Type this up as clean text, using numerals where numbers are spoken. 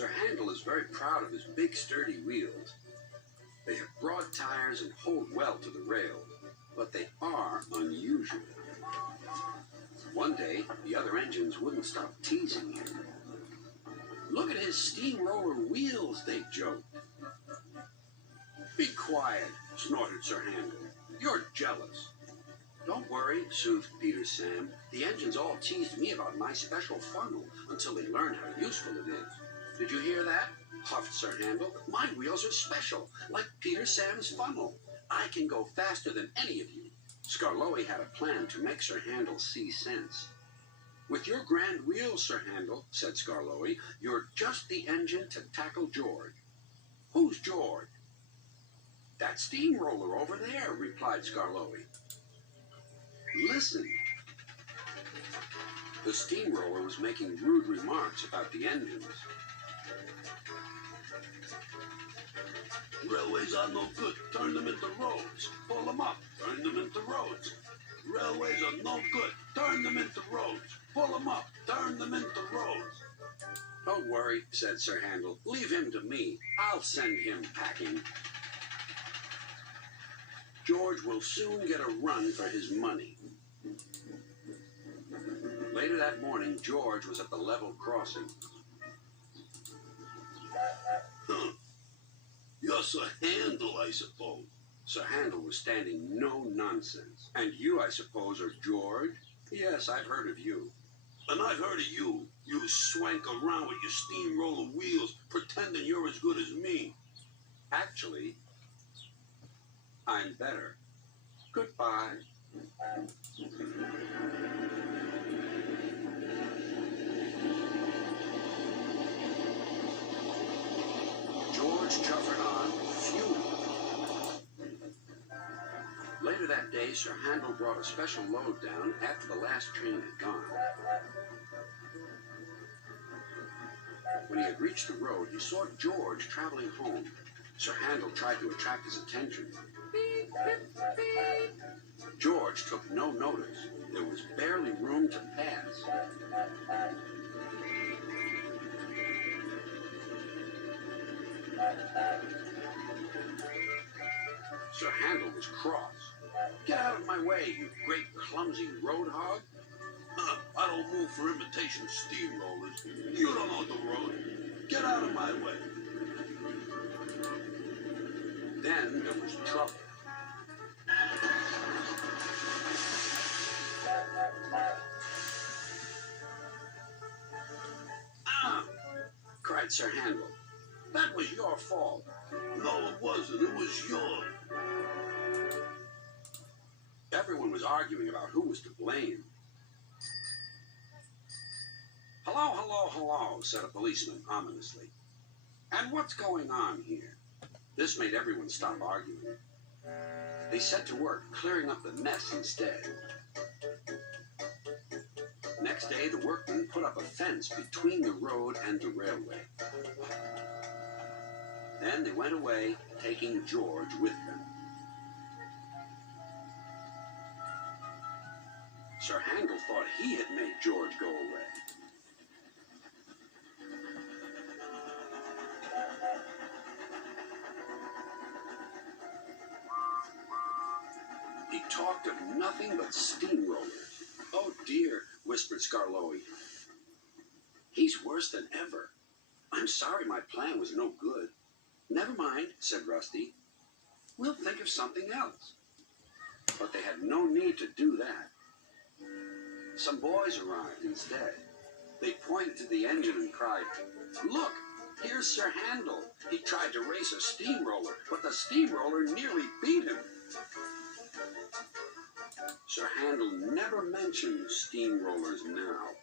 Sir Handel is very proud of his big sturdy wheels. They have broad tires and hold well to the rail, but they are unusual. One day, the other engines wouldn't stop teasing him. "Look at his steamroller wheels," they joked. "Be quiet," snorted Sir Handel. "You're jealous." "Don't worry," soothed Peter Sam. "The engines all teased me about my special funnel until they learned how useful it is." "Did you hear that?" huffed Sir Handel. "My wheels are special, like Peter Sam's funnel. I can go faster than any of you." Skarloey had a plan to make Sir Handel see sense. "With your grand wheels, Sir Handel," said Skarloey, "you're just the engine to tackle George." "Who's George?" "That steamroller over there," replied Skarloey. "Listen." The steamroller was making rude remarks about the engines. "Railways are no good. Turn them into roads. Pull them up. Turn them into roads. Railways are no good. Turn them into roads. Pull them up. Turn them into roads." "Don't worry," said Sir Handel. "Leave him to me. I'll send him packing. George will soon get a run for his money." Later that morning, George was at the level crossing. "You're Sir Handel, I suppose." Sir Handel was standing no nonsense. "And you, I suppose, are George?" "Yes, I've heard of you." "And I've heard of you. You swank around with your steamroller wheels, pretending you're as good as me." "Actually, I'm better. Goodbye." George chuffered on, fuming. Later that day, Sir Handel brought a special load down after the last train had gone. When he had reached the road, he saw George traveling home. Sir Handel tried to attract his attention. "Beep, beep, beep." George took no notice. There was barely room to pass. Sir Handel was cross. "Get out of my way, you great clumsy road hog." "I don't move for imitation steamrollers. You don't know the road. Get out of my way." Then there was trouble. "Ah!" cried Sir Handel. "That was your fault." "No, it wasn't. It was yours." Everyone was arguing about who was to blame. "Hello, hello, hello," said a policeman ominously. "And what's going on here?" This made everyone stop arguing. They set to work clearing up the mess instead. Next day, the workmen put up a fence between the road and the railway. Then they went away, taking George with them. Sir Handel thought he had made George go away. He talked of nothing but steamrollers. "Oh dear," whispered Skarloey. "He's worse than ever. I'm sorry my plan was no good." "Never mind," said Rusty. "We'll think of something else." But they had no need to do that. Some boys arrived instead. They pointed to the engine and cried, "Look, here's Sir Handel. He tried to race a steamroller, but the steamroller nearly beat him." Sir Handel never mentioned steamrollers now.